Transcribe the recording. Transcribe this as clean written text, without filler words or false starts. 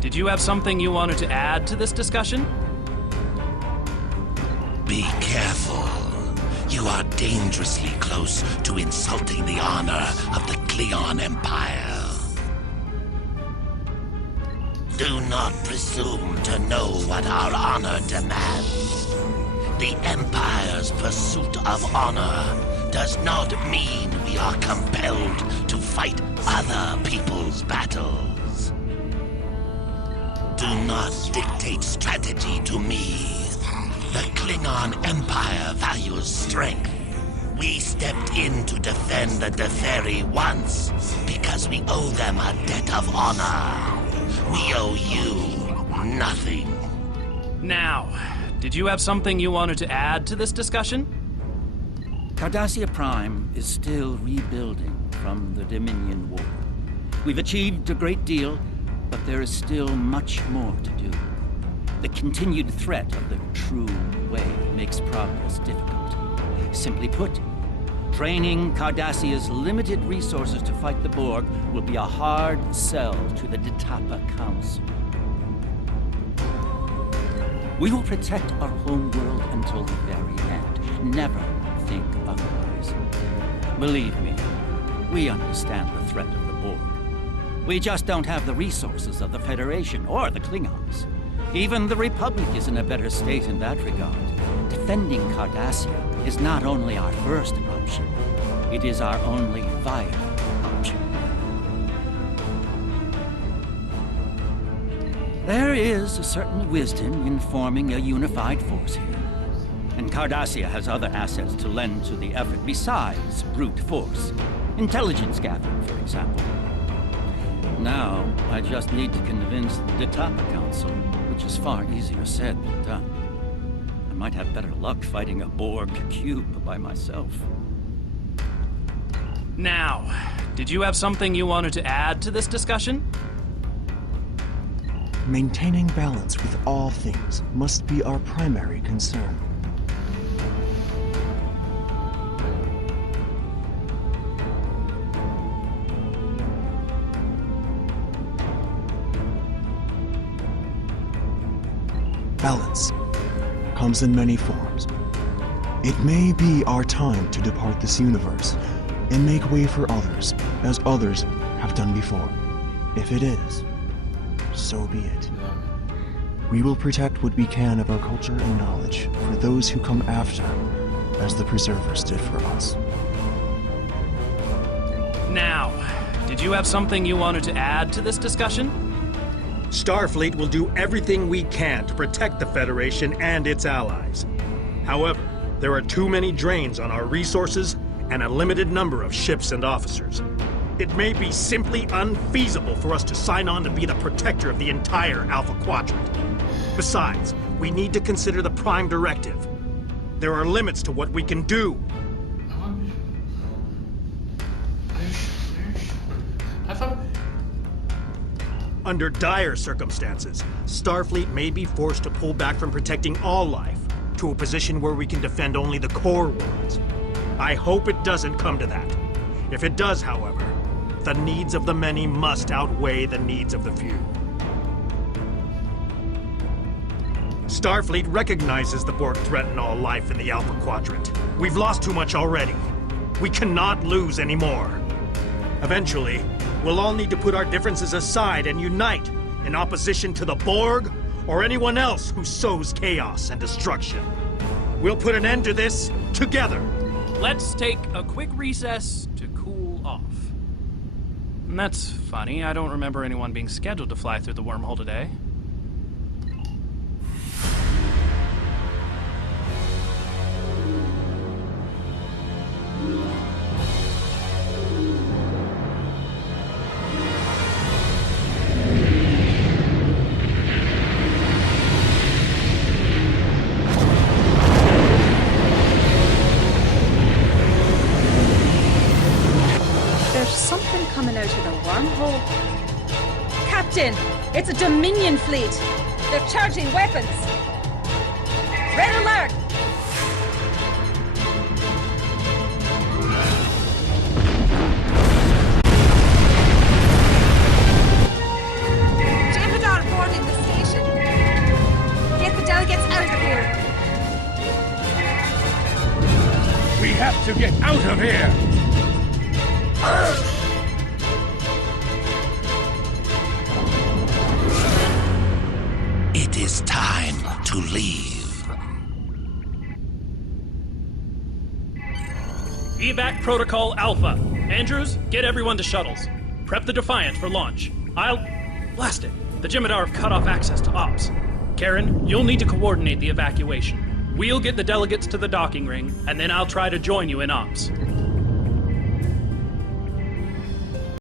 did you have something you wanted to add to this discussion? Be careful. You are dangerously close to insulting the honor of the Klingon Empire. Do not presume to know what our honor demands. The Empire's pursuit of honor does not mean we are compelled to fight other people's battles. Do not dictate strategy to me. The Klingon Empire values strength. We stepped in to defend the Deferi once because we owe them a debt of honor. We owe you nothing. Now, did you have something you wanted to add to this discussion? Cardassia Prime is still rebuilding from the Dominion War. We've achieved a great deal, but there is still much more to do. The continued threat of the true way makes progress difficult. Simply put, training Cardassia's limited resources to fight the Borg will be a hard sell to the Detapa Council. We will protect our home world until the very end. Never think otherwise. Believe me, we understand the threat of the Borg. We just don't have the resources of the Federation or the Klingons. Even the Republic is in a better state in that regard. Defending Cardassia is not only our first option, it is our only viable option. There is a certain wisdom in forming a unified force here. And Cardassia has other assets to lend to the effort besides brute force. Intelligence gathering, for example. Now, I just need to convince the Detapa Council, which is far easier said than done. I might have better luck fighting a Borg cube by myself. Now, did you have something you wanted to add to this discussion? Maintaining balance with all things must be our primary concern. Balance comes in many forms. It may be our time to depart this universe and make way for others, as others have done before. If it is, so be it. We will protect what we can of our culture and knowledge for those who come after, as the Preservers did for us. Now, did you have something you wanted to add to this discussion? Starfleet will do everything we can to protect the Federation and its allies. However, there are too many drains on our resources and a limited number of ships and officers. It may be simply unfeasible for us to sign on to be the protector of the entire Alpha Quadrant. Besides, we need to consider the Prime Directive. There are limits to what we can do. Under dire circumstances, Starfleet may be forced to pull back from protecting all life to a position where we can defend only the core worlds. I hope it doesn't come to that. If it does, however, the needs of the many must outweigh the needs of the few. Starfleet recognizes the Borg threaten all life in the Alpha Quadrant. We've lost too much already. We cannot lose anymore. Eventually, we'll all need to put our differences aside and unite in opposition to the Borg or anyone else who sows chaos and destruction. We'll put an end to this together. Let's take a quick recess to cool off. And that's funny. I don't remember anyone being scheduled to fly through the wormhole today. Something coming out of the wormhole. Captain, it's a Dominion fleet. They're charging weapons. Red alert! Jeopardon to get out of here! It is time to leave. Evac Protocol Alpha. Andrews, get everyone to shuttles. Prep the Defiant for launch. Blast it. The Jem'Hadar have cut off access to ops. Karen, you'll need to coordinate the evacuation. We'll get the delegates to the docking ring, and then I'll try to join you in ops.